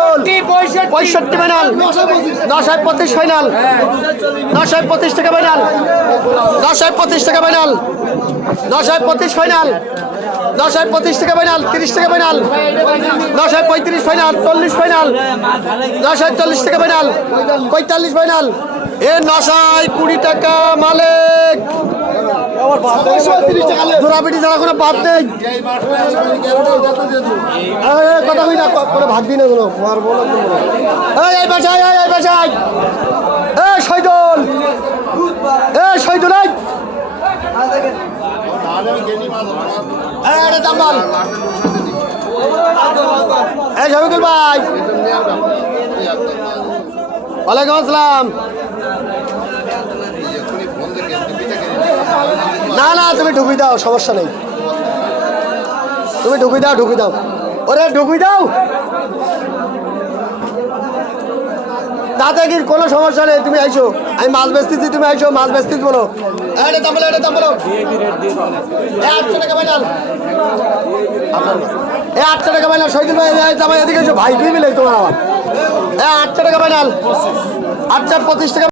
Shahidul 65 final 925 final 925 টাকা final 925 টাকা final 925 final 925 টাকা ফাইনাল 30 টাকা ফাইনাল 935 ফাইনাল 40 ফাইনাল 940 টাকা ফাইনাল 45 ফাইনাল এ 920 টাকা মালিক জোড়াপিটি ছাড়া কোনো বাদ নেই কথা হই না কোনো ভাগ দিই না কোনো এই বাসায় এই বাসায় শহীদুল শহীদুল দাম্বাল শফিকুল ভাই ওয়ালাইকুম আসসালাম না না তুমি ঢুকি দাও সমস্যা নেই তুমি ঢুকি দাও ওরে ঢুকি দাও তাতে কি কোনো সমস্যা নেই তুমি আইসো আমি মাছ বেচতেছি তুমি আইসো মাছ বেচতেছি বলো এটা দাম বলো 800 টাকা ফাইনাল 800 টাকা ফাইনাল শহীদুল ভাই জামাই এদিকে এসো ভাই তুই মিলে তোমার আমার 800 টাকা ফাইনাল 825 টাকা